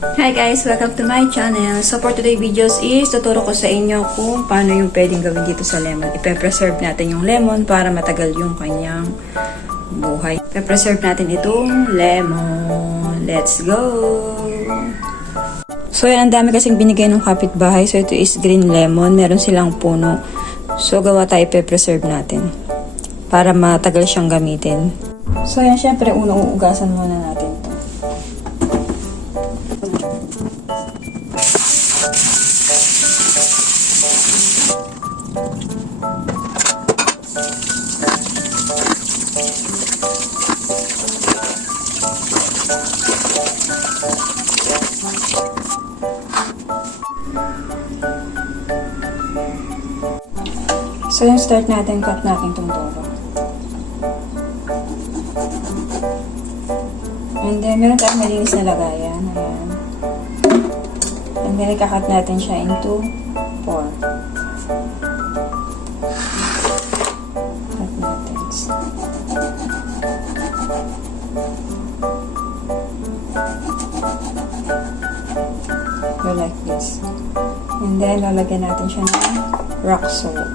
Hi guys! Welcome to my channel. So for today videos is tuturo ko sa inyo kung paano yung pwedeng gawin dito sa lemon. Ipe-preserve natin yung lemon para matagal yung kanyang buhay. Ipe-preserve natin itong lemon. Let's go! So yan, ang dami kasing binigay ng kapitbahay. So ito is green lemon. Meron silang puno. So gawa tayo, ipe-preserve natin para matagal siyang gamitin. So yan, syempre unang uugasan muna natin to. So yung start natin, cut natin itong toro. And then, meron tayong malinis na lagayan. Ayan. And then, ikakat natin siya into 4. Cut natin. Go like this. And then, lalagyan natin siya ng rock salt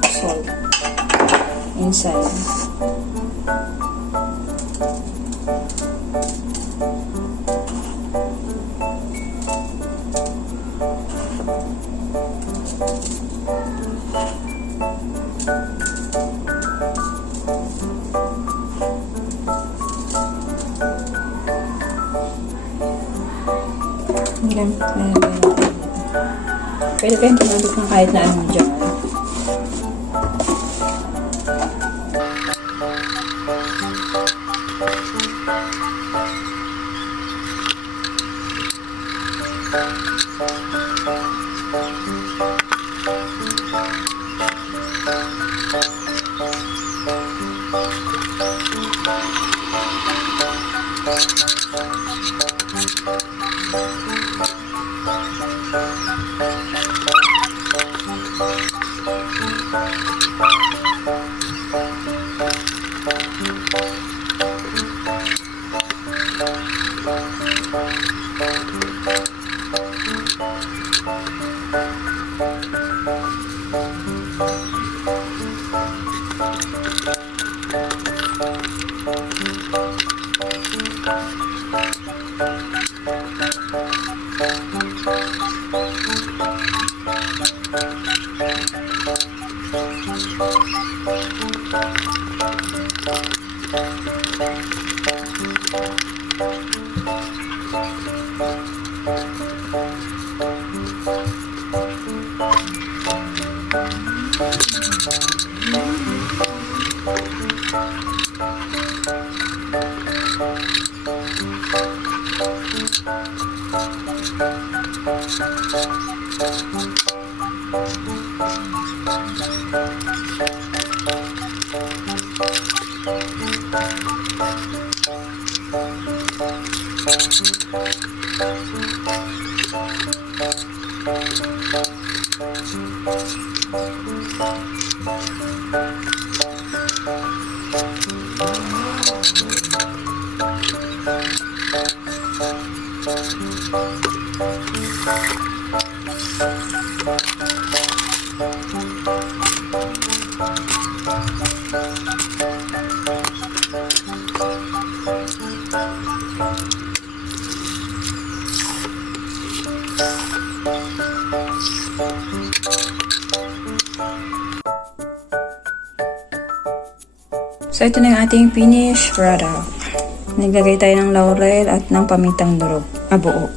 inside. Pwede kayong tumabit ng kahit na anong jar. So, ito na yung ating finished product. Naglagay tayo ng laurel at ng pamintang durog. Buo.